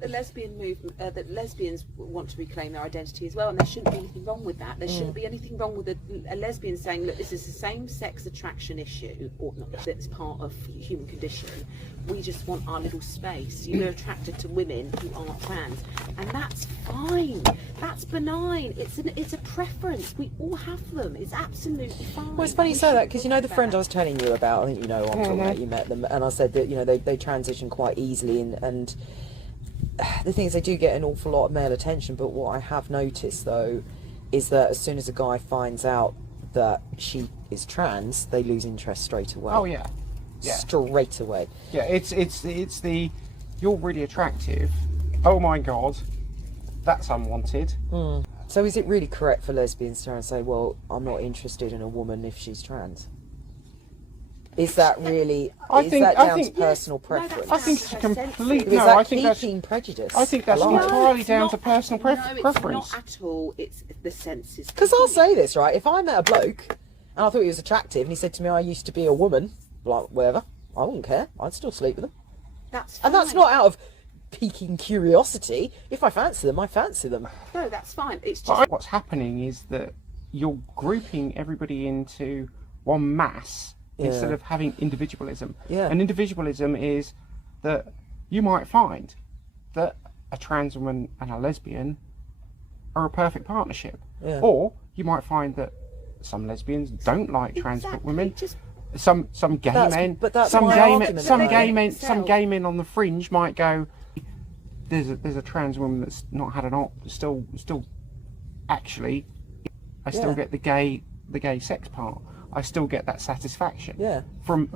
the lesbian movement, that lesbians want to reclaim their identity as well, and there shouldn't be anything wrong with that. There shouldn't be anything wrong with a lesbian saying, look, this is the same sex attraction issue, or not, that's part of human condition. We just want our little space. You're attracted to women who aren't trans, and that's fine. That's benign. It's a preference. We all have them. It's absolutely fine. Well, it's funny you say that, because you know the friend I was telling you about, I think you know who I'm talking about, you met them, and I said that, you know, they transition quite easily, and the thing is they do get an awful lot of male attention, but what I have noticed though is that as soon as a guy finds out that she is trans, they lose interest straight away. Oh yeah. Straight away. Yeah, it's the you're really attractive. Oh my god, that's unwanted. So is it really correct for lesbians to try and say, well, I'm not interested in a woman if she's trans? Is that really? Is that down to personal preference? I think it's a complete. Is No, that I think that's keeping prejudice? I think that's alive? entirely down to personal No, preference. it's not at all. It's the senses. Because I'll say this, right? If I met a bloke and I thought he was attractive and he said to me, I used to be a woman, like whatever, I wouldn't care. I'd still sleep with them. That's fine. And that's not out of piquing curiosity. If I fancy them, I fancy them. No, that's fine. It's just What's happening is that you're grouping everybody into one mass instead of having individualism. Yeah. And individualism is that you might find that a trans woman and a lesbian are a perfect partnership. Yeah. Or you might find that some lesbians don't like trans women. Just Some gay men, but that's some my gay men, argument, some though. gay men, some gay men on the fringe might go. There's a trans woman that's not had an op, still actually, I still get the gay sex part. I still get that satisfaction. Yeah. From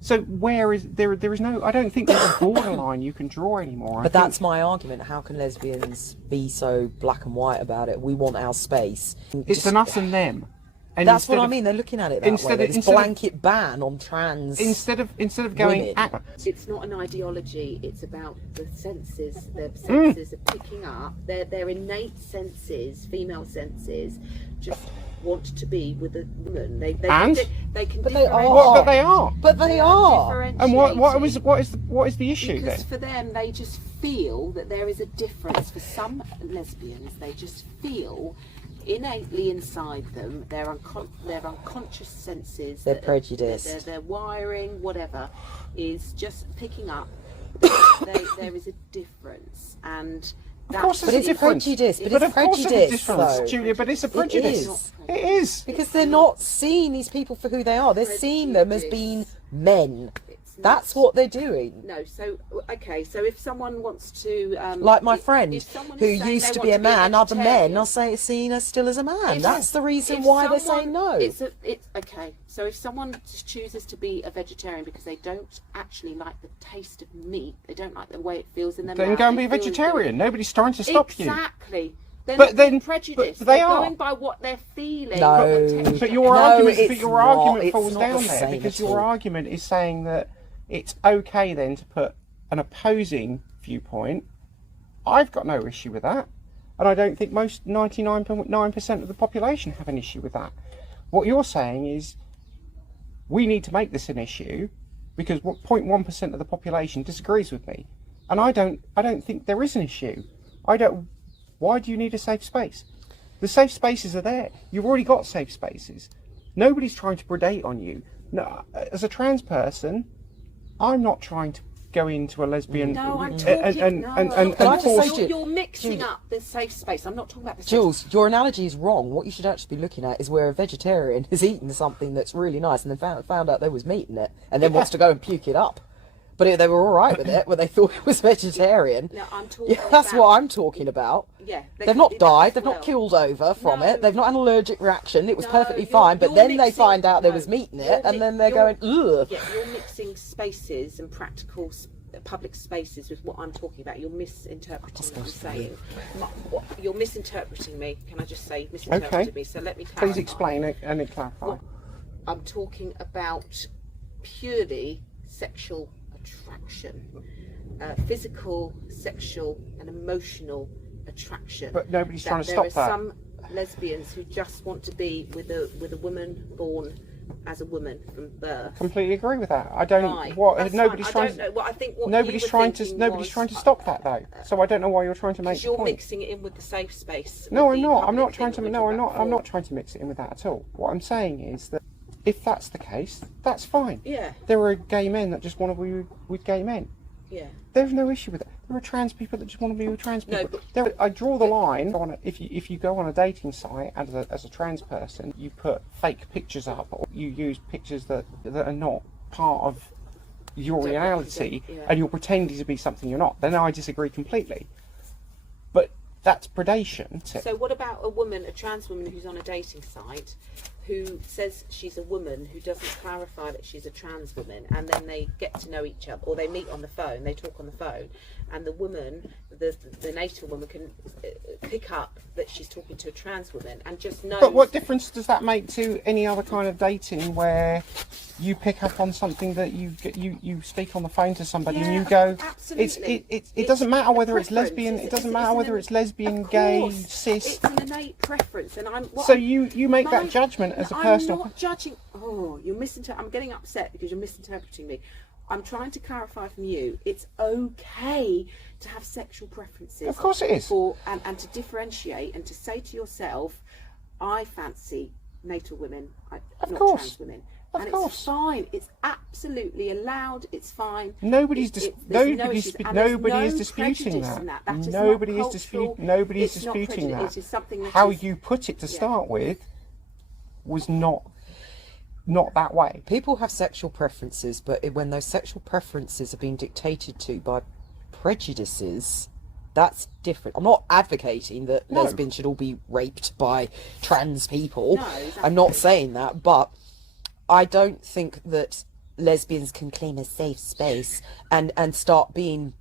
so where is there is no, I don't think there's a borderline you can draw anymore. But that's my argument. How can lesbians be so black and white about it? We want our space. It's an us and them. And that's what I mean. They're looking at it that way. There's a blanket ban on trans. Instead of going, it's not an ideology. It's about the senses. The senses are picking up. Their innate senses, female senses, just want to be with a woman. They can. But they are. But they are. But they are. And what is the issue because then? for them, they just feel that there is a difference. For some lesbians, they just feel innately inside them, their unconscious senses, they're prejudiced, their wiring, whatever, is just picking up. There is a difference, and of course but it's a prejudice. But it's prejudice, though, Julia. But it's a prejudice. It is because they're not seeing these people for who they are. They're seeing them as being men. That's what they're doing. No, so okay, so if someone wants to like my friend who used to be a man, other men are seeing us still as a man. That's the reason why they're saying no. It's okay. So if someone chooses to be a vegetarian because they don't actually like the taste of meat, they don't like the way it feels in their mouth, then go and be a vegetarian. Nobody's trying to stop you. Exactly. But then prejudice. But they're going by what they're feeling. No, but your argument falls down there because your argument is saying that it's okay then to put an opposing viewpoint. I've got no issue with that, and I don't think most 99.9% of the population have an issue with that. What you're saying is we need to make this an issue because 0.1% of the population disagrees with me, and I don't think there is an issue. Why do you need a safe space? The safe spaces are there. You've already got safe spaces. Nobody's trying to predate on you. No, as a trans person, I'm not trying to go into a lesbian and force you. You're mixing up the safe space. I'm not talking about the safe Jules, your analogy is wrong. What you should actually be looking at is where a vegetarian has eaten something that's really nice and then found out there was meat in it and then wants to go and puke it up. But they were all right with it when they thought it was vegetarian. No, I'm talking that's what I'm talking about. Yeah, they've not died, they've not killed over from it, they've not had an allergic reaction, it was perfectly fine, but then they find out there was meat in it, and then they're going, ugh. Yeah, you're mixing spaces and practical public spaces with what I'm talking about. You're misinterpreting what I'm saying. You're misinterpreting me. Can I just say, misinterpreted me? So let me clarify. Please explain it and clarify. I'm talking about purely sexual attraction, physical, sexual, and emotional attraction. But nobody's trying to stop that. There are some lesbians who just want to be with a woman born as a woman from birth. Completely agree with that. I don't. Right. What That's nobody's fine. trying. I don't know. What I think. What Nobody's you were trying to. thinking Nobody's was, trying to stop that though. So I don't know why you're trying to make the you're point. mixing it in with the safe space. No, with I'm the not. I'm public not thing trying to. that we No, talked I'm not. about I'm not before. trying to mix it in with that at all. What I'm saying is that if that's the case, that's fine. Yeah. There are gay men that just want to be with gay men. Yeah. There's no issue with it. There are trans people that just want to be with trans No, people. I draw the line on if you go on a dating site as a trans person, you put fake pictures up, or you use pictures that are not part of your Don't reality, represent, yeah. and you're pretending to be something you're not. Then I disagree completely. But that's predation. So what about a woman, a trans woman who's on a dating site, who says she's a woman, who doesn't clarify that she's a trans woman, and then they get to know each other, or they meet on the phone, they talk on the phone, and the woman, the natal woman, can pick up that she's talking to a trans woman and just knows. But what difference does that make to any other kind of dating where you pick up on something that you speak on the phone to somebody and you go, absolutely. it doesn't matter whether it's preference. lesbian, it doesn't It's matter an whether it's lesbian, of gay, course. cis. It's an innate preference, and So you make that judgment as a I'm personal. not judging. Oh, you're misinterpreting. I'm getting upset because you're misinterpreting me. I'm trying to clarify from you. It's okay to have sexual preferences. Of course it is. And to differentiate and to say to yourself, I fancy natal women, not course. trans women. Of And course. it's fine. It's absolutely allowed. It's fine. Nobody is issues. And there's disputing prejudice in that. That is Nobody not is cultural. Nobody is It's not disputing prejudice. that. It is something that How is- you put it to Yeah. start with was not that way. People have sexual preferences, but when those sexual preferences are being dictated to by prejudices, that's different. I'm not advocating that No. lesbians should all be raped by trans people. No, exactly. I'm not saying that, but I don't think that lesbians can claim a safe space and start being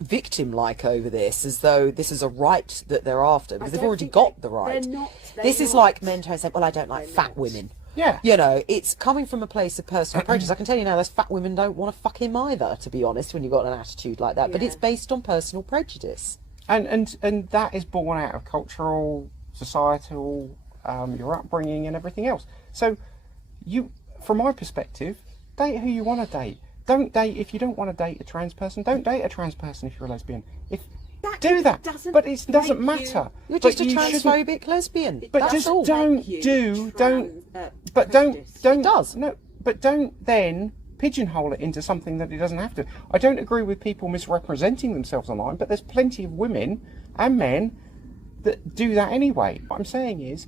victim-like over this, as though this is a right that they're after, because they've don't already think got they're the right. not. This is like men trying to say, well, I don't like They're fat not. women. Yeah. You know, it's coming from a place of personal prejudice. I can tell you now, those fat women don't want to fuck him either, to be honest, when you've got an attitude like that. But Yeah. it's based on personal prejudice. And that is born out of cultural, societal, your upbringing and everything else. So from my perspective, date who you want to date. Don't date if you don't want to date a trans person. Don't date a trans person if you're a lesbian. Do that, but it doesn't matter. You're But just a you shouldn't- transphobic lesbian. But That's just all. don't prejudice. It does. No, but don't then pigeonhole it into something that it doesn't have to. I don't agree with people misrepresenting themselves online, but there's plenty of women and men that do that anyway. What I'm saying is,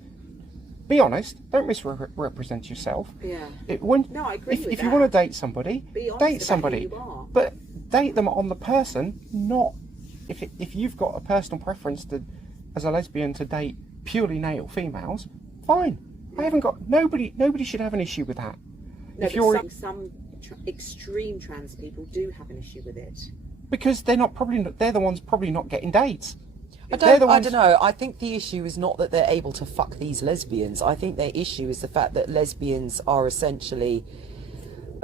be honest. Don't misrepresent yourself. Yeah. No, I agree with if you that. want to date somebody, Be honest date about somebody. who you are. But date them on the person, not if you've got a personal preference as a lesbian to date purely male females. Fine. I haven't got nobody should have an issue with that. No, If you're some extreme trans people do have an issue with it. because they're the ones probably not getting dates. I They're the don't ones- know. I think the issue is not that they're able to fuck these lesbians. I think their issue is the fact that lesbians are essentially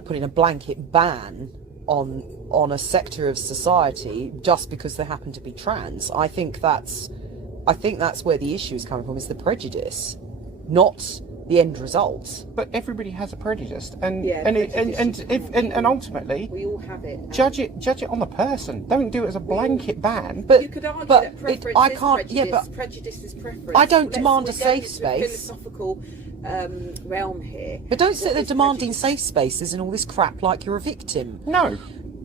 putting a blanket ban on a sector of society just because they happen to be trans. I think that's where the issue is coming from, is the prejudice, not the end result. But everybody has a prejudice, and Yeah, and ultimately We all have it. judge it on the person. Don't do it as a blanket ban. But You could argue but that preference I is can't. prejudice. Yeah, but Prejudice is preference. I don't Let's- demand a we're going safe into space. philosophical realm here. But don't sit What there is demanding prejudice? safe spaces and all this crap like you're a victim. No.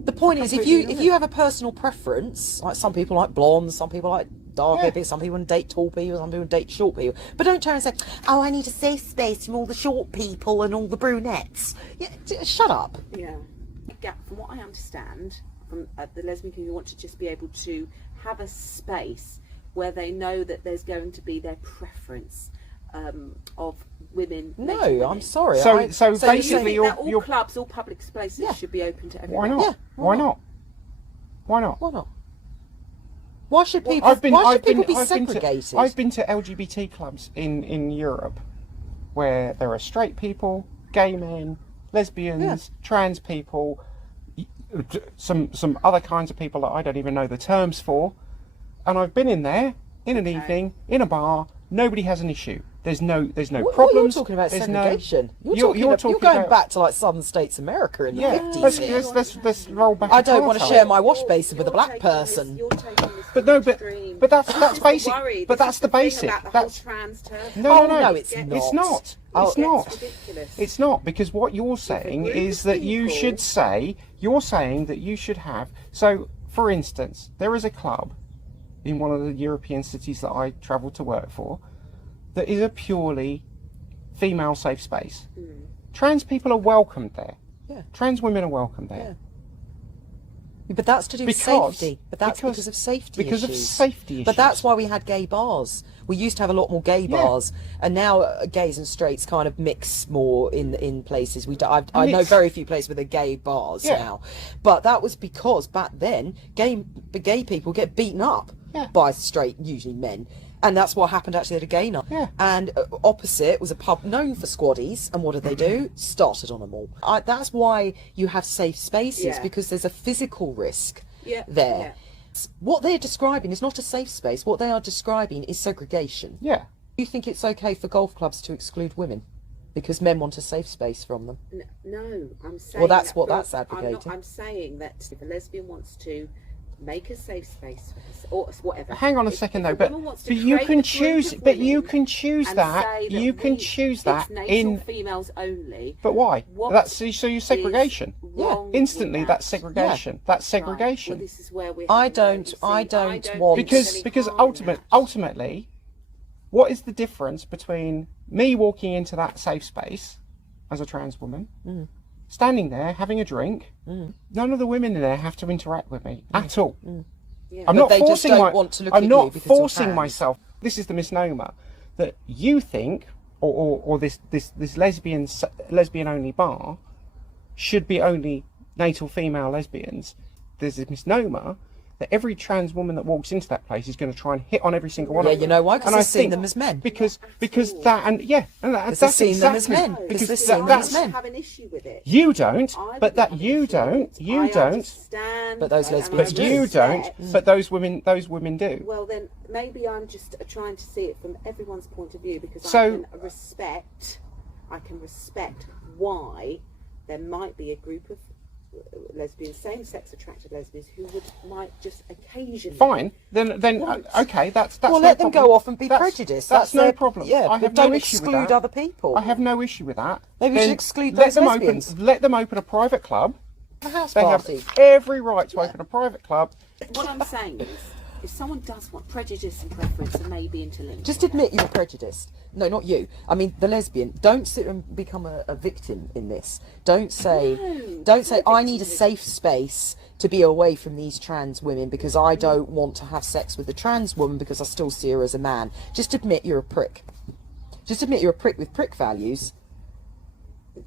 The point is, if you have a personal preference, like some people like blondes, some people like dark hair people, some people date tall people, some people date short people. But don't try and say, oh, I need a safe space from all the short people and all the brunettes. Yeah, shut up. Yeah. From what I understand, from the lesbian community, want to just be able to have a space where they know that there's going to be their preference of women. No, women. I'm sorry. So So you basically, think you're that all clubs, all public spaces Yeah. should be open to why everyone? not? Yeah, Why not? Why not? Why not? Why should people? I've been be to segregated? I've been to LGBT clubs in Europe where there are straight people, gay men, lesbians, trans people, some other kinds of people that I don't even know the terms for, and I've been in there in an evening in a bar nobody has an issue. There's no What problems. you're talking about There's segregation. You're You're talking going about- back to like Southern States America in the 50s. here. Let's roll back. I don't want to apartheid. share my wash basin with a black taking this- person. You're taking this But to no, the but extreme. that's This is basic. the worry. But This that's is the thing basic. about the That's whole trans turf. no. No, it's It's not. not. Oh, It's not. Ridiculous. It's not, because what you're saying group is of that you people- should say, you're saying that you should have, so for instance, there is a club in one of the European cities that I travel to work for that is a purely female safe space. Trans people are welcomed there. Yeah. Trans women are welcomed there. But that's to do with Because- safety. But that's because of safety because of issues. safety issues. But that's why we had gay bars. We used to have a lot more gay Yeah. bars, and now gays and straights kind of mix more in places. I know it's- very few places with a gay bars Yeah. now, but that was because back then gay people get beaten up Yeah. by straight, usually men. And that's what happened actually at a gay night. Yeah. And opposite was a pub known for squaddies, and what did they do? Started on them all. That's why you have safe spaces, Yeah. because there's a physical risk Yeah, there. yeah. What they're describing is not a safe space. What they are describing is segregation. Yeah. You think it's okay for golf clubs to exclude women because men want a safe space from them? No, I'm saying. Well, that's that what for- that's advocating. I'm saying that if a lesbian wants to make a safe space or whatever. Hang on a if- second if though, a but woman wants to but you create can a group choose, of but you women can choose and that. say You can choose that it's natal in. females only. But why? What That's so you segregation. is wrong with Instantly, that? that's segregation. That's Right, segregation. well, this is where we I have to don't- go. You I see, don't think want- there's because any because harm in that. ultimately, what is the difference between me walking into that safe space as a trans woman, standing there having a drink? None of the women in there have to interact with me at all. Yeah. I'm But not they just forcing don't want to look I'm at not you because you're forcing trans. myself. This is the misnomer that you think, or this lesbian only bar should be only natal female lesbians. There's this misnomer that every trans woman that walks into that place is going to try and hit on every single one Yeah, of them. you know why? Because And I they're seeing think them as men. Because that and yeah, and that, Because that's they're seeing them as exactly men. because Because they're seeing them that's as men. have an issue with it. you don't, I but that have an you issue don't, with it. you I don't, understand, But those and I lesbians but do. you don't, respect. but those women do. Well, then maybe I'm just trying to see it from everyone's point of view because So- I can respect why there might be a group of lesbians, same-sex attracted lesbians, who might just occasionally. Fine, then Want. Okay, that's Well, no let them problem. go off and be That's- prejudiced. That's no their- problem. Yeah, I but have don't no issue with exclude that. other people. I have no issue with that. Maybe we should Then exclude let those them lesbians. Let them open a private club. A house They party. have every right to open a private club. What I'm saying is, if someone does want prejudice and preference and maybe interlinked, Just admit you're prejudiced. No, not you. I mean, the lesbian. Don't sit and become a victim in this. Don't say, No, don't say, no I need a victimhood. safe space to be away from these trans women because I don't want to have sex with a trans woman because I still see her as a man. Just admit you're a prick. Just admit you're a prick with prick values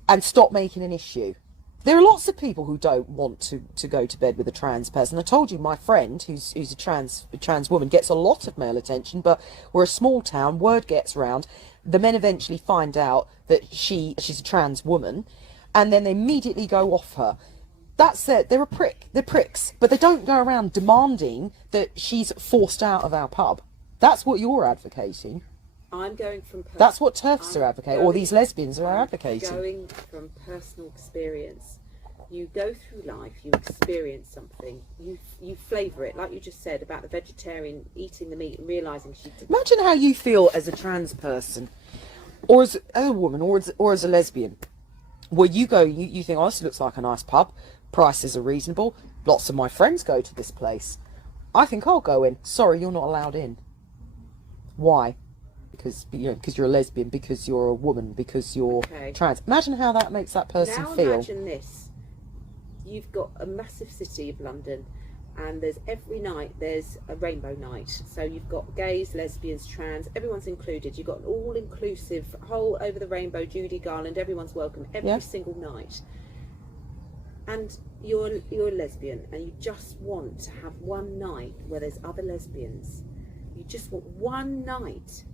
and stop making an issue. There are lots of people who don't want to go to bed with a trans person. I told you my friend, who's a trans woman, gets a lot of male attention, but we're a small town, word gets round, the men eventually find out that she's a trans woman, and then they immediately go off her. That's it, they're a prick, they're pricks, but they don't go around demanding that she's forced out of our pub. That's what you're advocating. I'm going from. That's what TERFs are I'm advocating, or these lesbians are I'm advocating. Going from personal experience, you go through life, you experience something, you flavour it, like you just said about the vegetarian eating the meat and realising she didn't. Imagine how you feel as a trans person, or as a woman, or as a lesbian, where you go, you think, oh, this looks like a nice pub, prices are reasonable, lots of my friends go to this place. I think I'll go in. Sorry, you're not allowed in. Why? Because you're a lesbian, because you're a woman, because you're Okay. trans. Imagine how that makes that person Now feel. imagine this: you've got a massive city of London, and every night there's a rainbow night. So you've got gays, lesbians, trans, everyone's included. You've got an all-inclusive, whole over the rainbow, Judy Garland. Everyone's welcome every single night. And you're a lesbian, and you just want to have one night where there's other lesbians. You just want one night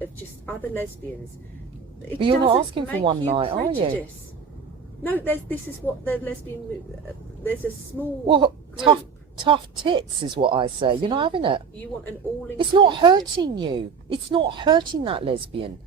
of just other lesbians. It But you're not doesn't asking for make one you night, are you? prejudice. No, this is what the lesbian. There's a small Well, group. tough tits is what I say. You're not having it. You want an all-inclusive... It's not hurting you. It's not hurting that lesbian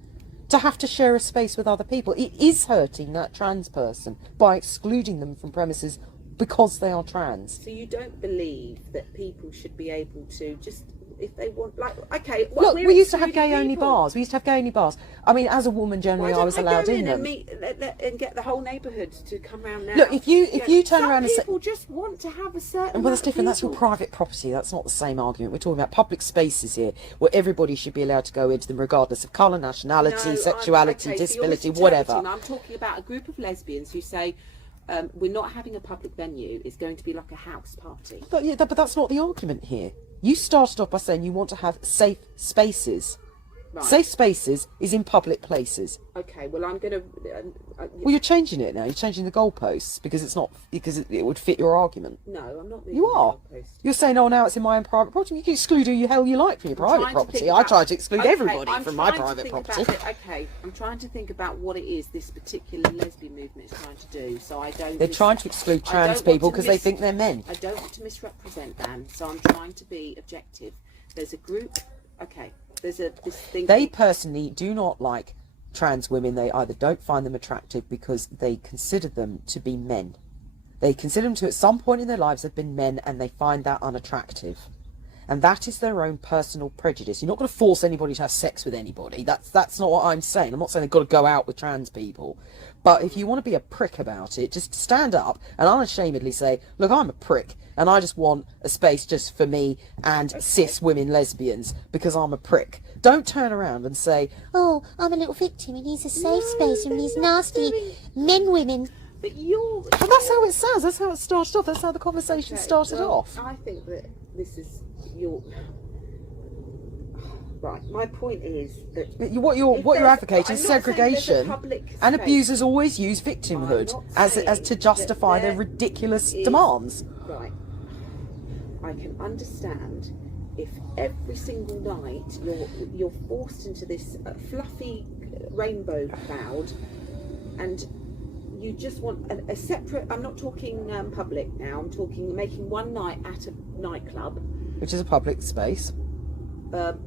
to have to share a space with other people. It is hurting that trans person by excluding them from premises because they are trans. So you don't believe that people should be able to just, if they want, like, okay, well, look, we used to have gay-only bars. We used to have gay-only bars. I mean, as a woman, generally, I was allowed in them. And get the whole neighbourhood to come round now. Look, if you turn around and say, people just want to have a certain. well, that's different. That's your private property. That's not the same argument. We're talking about public spaces here, where everybody should be allowed to go into them, regardless of colour, nationality, sexuality, disability, whatever. I'm talking about a group of lesbians who say, we're not having a public venue. It's going to be like a house party. But that's not the argument here. You started off by saying you want to have safe spaces. Right. Safe spaces is in public places. Okay, well, I'm going to... well, you're changing it now. You're changing the goalposts because it's not... because it would fit your argument. No, I'm not... You are. You're saying, oh, now it's in my own private property. You can exclude who the hell you like from your private property. I try to exclude everybody from my private property. Okay, I'm trying to think about what it is this particular lesbian movement is trying to do, so I don't... They're trying to exclude trans people because they think they're men. I don't want to misrepresent them, so I'm trying to be objective. There's a group... Okay. This thing. They personally do not like trans women. They either don't find them attractive because they consider them to be men. They consider them to, at some point in their lives, have been men, and they find that unattractive. And that is their own personal prejudice. You're not going to force anybody to have sex with anybody. That's not what I'm saying. I'm not saying they've got to go out with trans people. But if you want to be a prick about it, just stand up and unashamedly say, look, I'm a prick, and I just want a space just for me and cis women lesbians because I'm a prick. Don't turn around and say, oh, I'm a little victim and he's a safe space and these nasty women. But you're... Well, that's how it sounds. That's how it started off. That's how the conversation started off. I think that this is your... Right, my point is that... What you're advocating is segregation, and abusers always use victimhood as to justify their ridiculous demands. Right. I can understand if every single night you're forced into this fluffy rainbow cloud, and you just want a separate... I'm not talking public now. I'm talking making one night at a nightclub, which is a public space.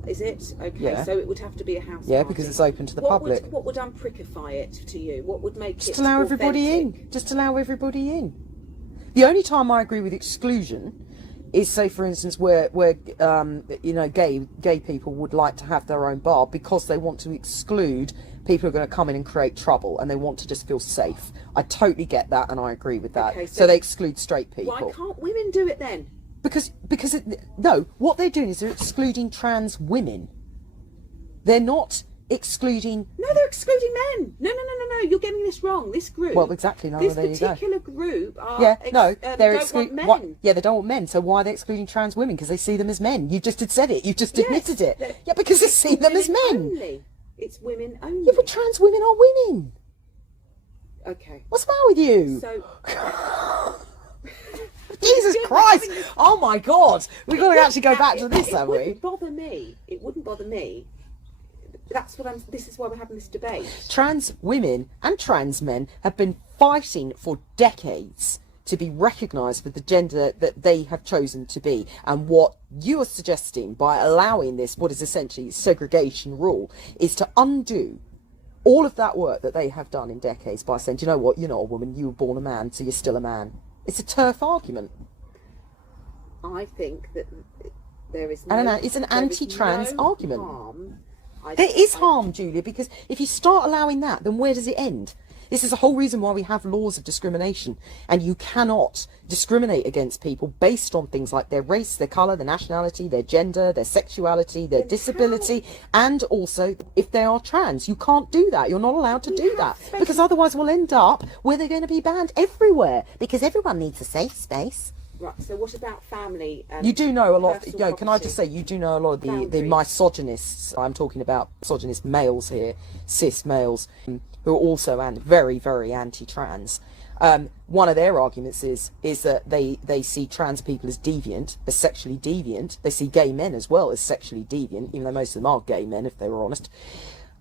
Is it? Okay, yeah. So it would have to be a house Yeah, party. because it's open to the public. What would unprickify it to you? What would make just it allow authentic? everybody in. Just allow everybody in. The only time I agree with exclusion is, say, for instance, where you know, gay people would like to have their own bar because they want to exclude people who are going to come in and create trouble, and they want to just feel safe. I totally get that, and I agree with that. Okay, so they exclude straight people. Why can't women do it then? Because no, what they're doing is they're excluding trans women. They're not excluding... No, they're excluding men. No. You're getting this wrong. This group... Well, exactly. No, this there you go. particular group are... they're excluding men. Yeah, they don't want men. So why are they excluding trans women? Because they see them as men. You just had said it. You just admitted it. Yeah, because they see them as men. Only. It's women only. Yeah, but trans women are women. Okay. What's the matter with you? So... Jesus Christ! Oh my God! We've got to actually go back to this, have we? It wouldn't bother me. This is why we're having this debate. Trans women and trans men have been fighting for decades to be recognised for the gender that they have chosen to be. And what you are suggesting by allowing this, what is essentially segregation rule, is to undo all of that work that they have done in decades by saying, do you know what, you're not a woman, you were born a man, so you're still a man. It's a TERF argument. I think that there is it's an anti-trans argument. Harm. There is harm, Julia, because if you start allowing that, then where does it end? This is the whole reason why we have laws of discrimination, and you cannot discriminate against people based on things like their race, their colour, their nationality, their gender, their sexuality, their disability, and also if they are trans. You can't do that. You're not allowed to do that, because otherwise we'll end up where they're going to be banned everywhere, because everyone needs a safe space. Right, so what about family? You do know a lot, can I just say, you do know a lot of the misogynists. I'm talking about misogynist males here, cis males, who are also very, very anti-trans. One of their arguments is that they see trans people as deviant, as sexually deviant. They see gay men as well as sexually deviant, even though most of them are gay men, if they were honest.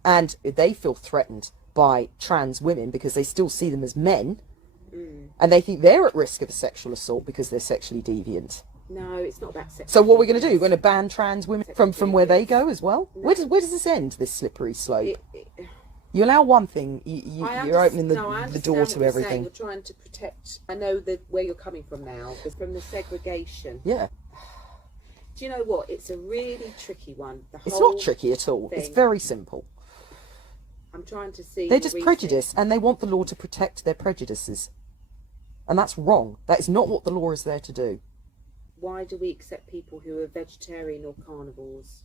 And they feel threatened by trans women because they still see them as men. And they think they're at risk of a sexual assault because they're sexually deviant. No, it's not about sex. So what are we going to do? We're going to ban trans women from where they go as well? No. Where does this end, this slippery slope? You allow one thing, you're opening the door to everything. You're trying to protect. I know where you're coming from now, but from the segregation. Yeah. Do you know what? It's a really tricky one. It's not tricky at all. It's very simple. I'm trying to see. They're just prejudiced, and they want the law to protect their prejudices. And that's wrong. That is not what the law is there to do. Why do we accept people who are vegetarian or carnivores?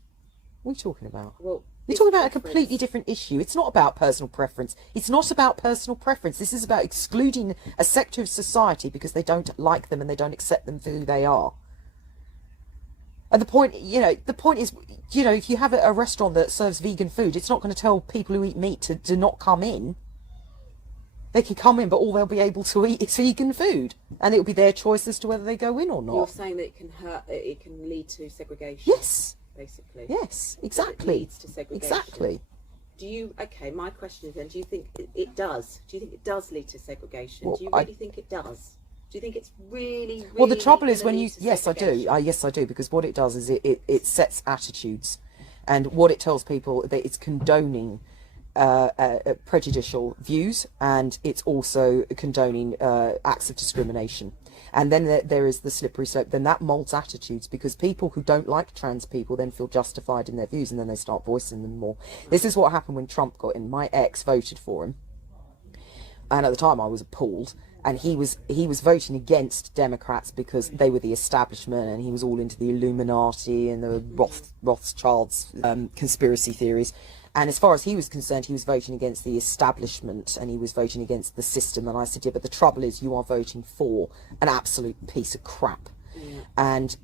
What are you talking about? Well, you're talking about a completely different issue. It's not about personal preference. It's not about personal preference. This is about excluding a sector of society because they don't like them and they don't accept them for who they are. And the point is, if you have a restaurant that serves vegan food, it's not going to tell people who eat meat to not come in. They can come in, but all they'll be able to eat is vegan food, and it'll be their choice as to whether they go in or not. You're saying that it can lead to segregation. Yes. Basically. Yes, exactly. It leads to segregation. Exactly. My question is then, do you think it does? Do you think it does lead to segregation? Well, do you really think it does? Do you think it's really well, the trouble is when you... Yes, I do. Yes, I do, because what it does is it sets attitudes, and what it tells people that it's condoning prejudicial views, and it's also condoning acts of discrimination. And then there is the slippery slope. Then that molds attitudes, because people who don't like trans people then feel justified in their views, and then they start voicing them more. This is what happened when Trump got in. My ex voted for him, and at the time I was appalled. And he was voting against Democrats because they were the establishment, and he was all into the Illuminati and the Rothschilds conspiracy theories. And as far as he was concerned, he was voting against the establishment, and he was voting against the system. And I said, yeah, but the trouble is you are voting for an absolute piece of crap. Yeah. And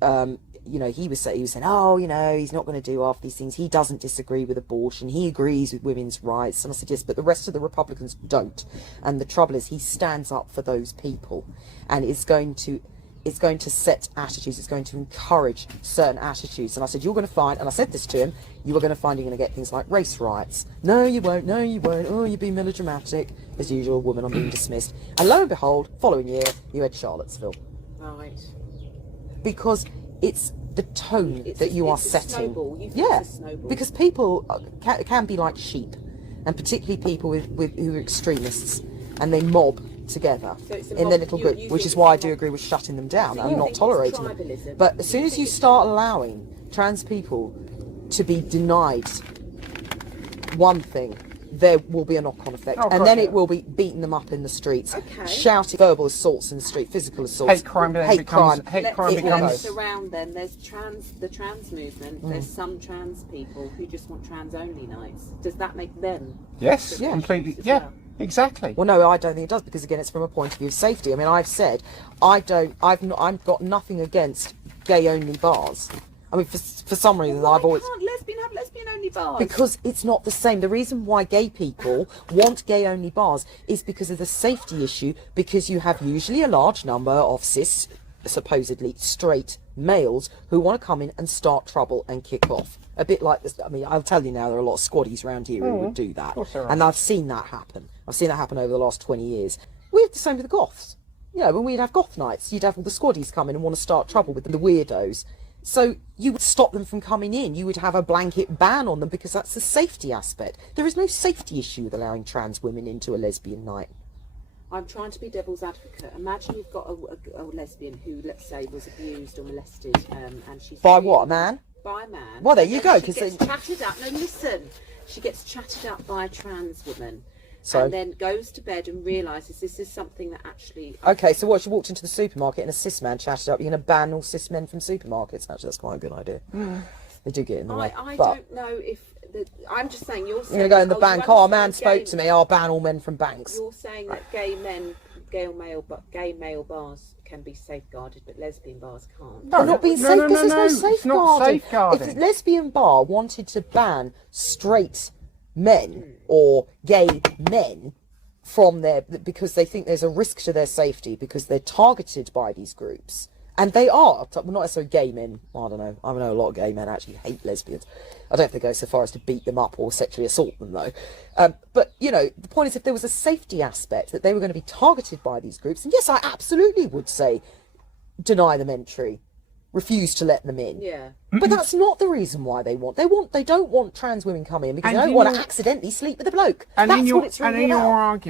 he was saying, oh, he's not going to do half these things. He doesn't disagree with abortion. He agrees with women's rights. And I said, yes, but the rest of the Republicans don't. And the trouble is he stands up for those people, and it's going to set attitudes. It's going to encourage certain attitudes. And I said, you're going to find, and I said this to him, you are going to find you're going to get things like race riots. No, you won't. No, you won't. Oh, you're being melodramatic. As usual, woman, I'm being dismissed. And lo and behold, following year, you had Charlottesville. Right. Because it's the tone that you are setting. Yeah, because people can be like sheep, and particularly people who are extremists, and they mob together in their little group, which is why I do agree with shutting them down and not tolerating them. But as soon as you start allowing trans people to be denied one thing, there will be a knock-on effect, and then it will be beating them up in the streets, shouting verbal assaults in the street, physical assaults, hate crime becomes around. Then there's the trans movement. There's some trans people who just want trans-only nights. Does that make them? Yes, completely. Yeah. Well? Exactly. Well, no, I don't think it does, because again, it's from a point of view of safety. I mean, I've said I've got nothing against gay-only bars. I mean, for some reason, I've always... Why can't have lesbian-only bars? Because it's not the same. The reason why gay people want gay-only bars is because of the safety issue, because you have usually a large number of cis, supposedly straight males who want to come in and start trouble and kick off. A bit like this. I mean, I'll tell you now, there are a lot of squaddies around here who would do that. And I've seen that happen. I've seen that happen over the last 20 years. We have the same with the goths. When we'd have goth nights, you'd have all the squaddies come in and want to start trouble with the weirdos. So you would stop them from coming in. You would have a blanket ban on them, because that's the safety aspect. There is no safety issue with allowing trans women into a lesbian night. I'm trying to be devil's advocate. Imagine you've got a lesbian who, let's say, was abused or molested, and she's... By what, a man? By a man. Well, there you go. She gets chatted up. No, listen. She gets chatted up by a trans woman. So? And then goes to bed and realises this is something that actually... Okay, so what, she walked into the supermarket and a cis man chatted up. You're going to ban all cis men from supermarkets? Actually, that's quite a good idea. They do get in the way. I don't know if... I'm just saying, you're saying... You're going to go in the bank, a man spoke to me, I'll ban all men from banks. You're saying that gay male bars can be safeguarded, but lesbian bars can't. No, not being safe, because there's no safeguarding. It's not safeguarding. If a lesbian bar wanted to ban straight men or gay men from there, because they think there's a risk to their safety, because they're targeted by these groups, and they are, well, not necessarily gay men, I don't know, I know a lot of gay men actually hate lesbians. I don't think they go so far as to beat them up or sexually assault them, though. But, the point is, if there was a safety aspect, that they were going to be targeted by these groups, and yes, I absolutely would say deny them entry. refuse to let them in. Yeah. But that's not the reason why they don't want trans women coming in because they don't want to accidentally sleep with a bloke. And that's in your, what it's really about.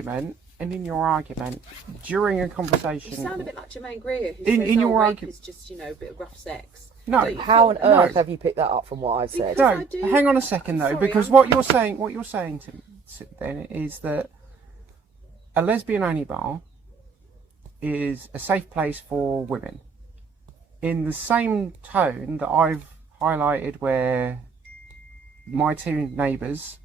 And in your argument, during a conversation, You sound a bit like Jermaine Greer, who in says, your rape argument, is just, a bit of rough sex. No. How on earth have you picked that up from what I've said? No, hang on a second though, because what you're saying to then is that a lesbian-only bar is a safe place for women. In the same tone that I've highlighted where my two neighbours,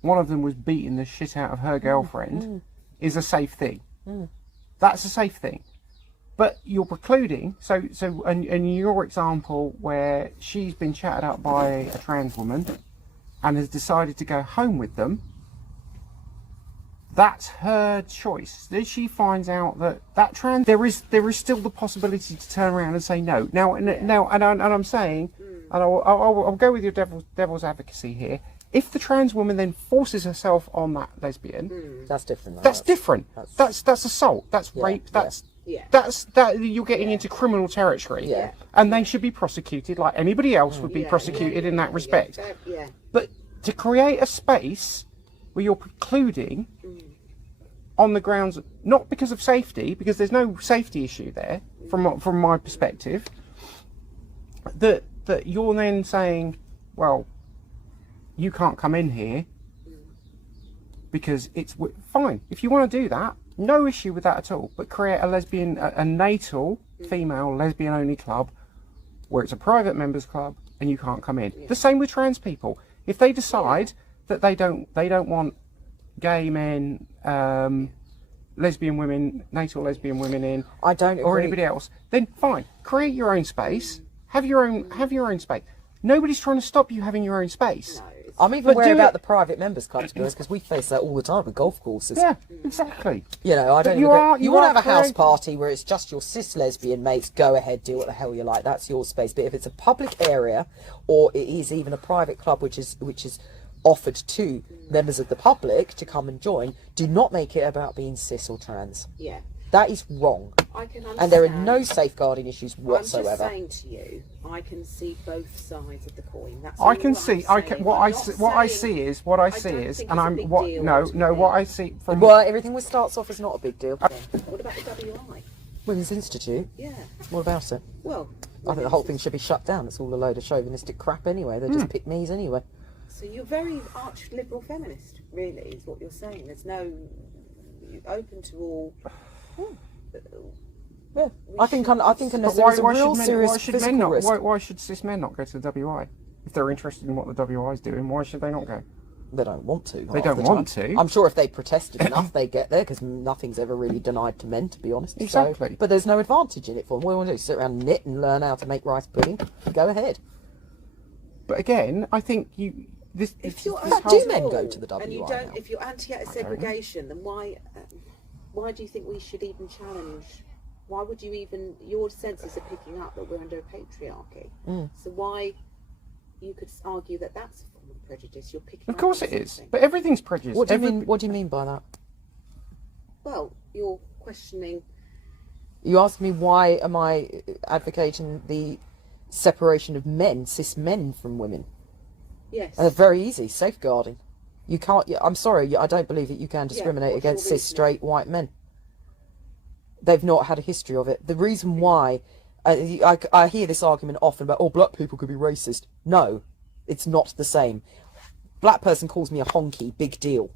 one of them was beating the shit out of her girlfriend, is a safe thing. That's a safe thing. But you're precluding, and your example where she's been chatted up by a trans woman and has decided to go home with them, that's her choice. Then she finds out that trans, there is still the possibility to turn around and say no. Now, I'm saying, and I'll go with your devil's advocacy here. If the trans woman then forces herself on that lesbian, that's different. That's different. That's assault. That's rape. That's you're getting into criminal territory. Yeah. And they should be prosecuted like anybody else would be prosecuted in that respect. Yeah. But to create a space where you're precluding on the grounds, not because of safety, because there's no safety issue there from my perspective, that you're then saying, well, you can't come in here because it's fine. If you want to do that, no issue with that at all. But create a natal female lesbian only club where it's a private members club and you can't come in. The same with trans people. If they decide that they don't want gay men, lesbian women, natal lesbian women in, I don't agree. Or anybody else, then fine. Create your own space. Have your own space. Nobody's trying to stop you having your own space. No, I'm even worried about the private members clubs because we face that all the time with golf courses. Yeah, exactly. I don't. You want to have a house party where it's just your cis lesbian mates. Go ahead, do what the hell you like. That's your space. But if it's a public area, or it is even a private club, which is offered to members of the public to come and join, do not make it about being cis or trans. Yeah. That is wrong. I can understand. And there are no safeguarding issues whatsoever. I'm just saying to you, I can see both sides of the coin. That's I can see. What I see is, and what I see from. Well, everything starts off as not a big deal. What about the WI? Women's Institute. Yeah. What about it? Well, I think the whole thing should be shut down. It's all a load of chauvinistic crap anyway. They're just pick-me's anyway. So you're very arch-liberal feminist, really, is what you're saying. There's no... You're open to all... Yeah, I think unless there's a real serious physical risk. Why should cis men not go to the WI? If they're interested in what the WI is doing, why should they not go? They don't want to. They don't want to. I'm sure if they protested enough, they get there, because nothing's ever really denied to men, to be honest. Exactly. So, but there's no advantage in it for them. What do you want to do? Sit around and knit and learn how to make rice pudding? Go ahead. But again, I think do men go to the WI? And you don't, if you're anti-segregation, then why do you think we should even challenge? Why would you even? Your senses are picking up that we're under a patriarchy. So why? You could argue that that's a form of prejudice. You're picking. Of course it is, but everything's prejudice. What do you mean? What do you mean by that? Well, you're questioning. You asked me why am I advocating the separation of men, cis men, from women? Yes. And it's very easy. Safeguarding. You can't. I'm sorry. I don't believe that you can discriminate against cis straight white men. They've not had a history of it. The reason why I hear this argument often about black people could be racist. No, it's not the same. Black person calls me a honky. Big deal.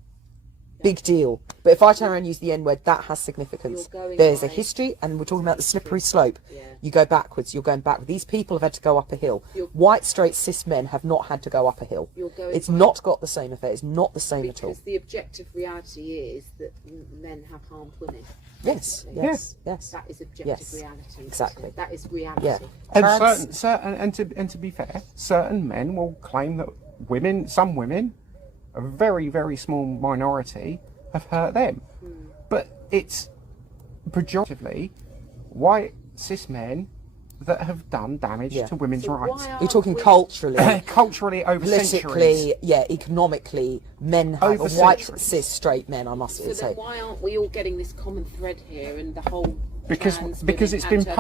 Big deal. But if I turn around and use the N-word, that has significance. There's a history, and we're talking about the slippery slope. Yeah. You go backwards, you're going backwards. These people have had to go up a hill. White, straight, cis men have not had to go up a hill. It's not got the same effect. It's not the same at all. Because the objective reality is that men have harmed women. Yes. That is objective reality. Exactly. That is reality. Yeah. And to be fair, certain men will claim that some women, a very, very small minority, have hurt them. But it's pejoratively white cis men that have done damage to women's rights. You're talking culturally. Culturally, over politically, centuries. Economically, men have, white cis straight men, I must say. Then why aren't we all getting this common thread here, and the whole because trans it's women been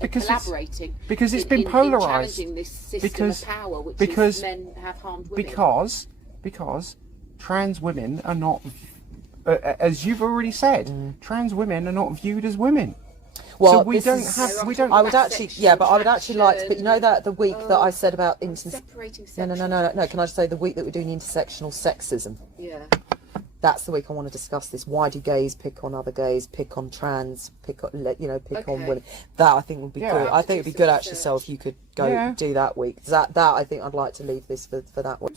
and collaborating because it's been polarized challenging this system of power which because is men have harmed women. Because trans women are not, as you've already said, trans women are not viewed as women. Well, so we don't have. I would actually, yeah, but I would actually like to. But you know that the week that I said about separating no. Can I just say the week that we're doing intersectional sexism? Yeah. That's the week I want to discuss this. Why do gays pick on other gays, pick on trans, pick on on women? That I think would be good. I think it'd be good actually. So if you could go do that week, that I think I'd like to leave this for that week.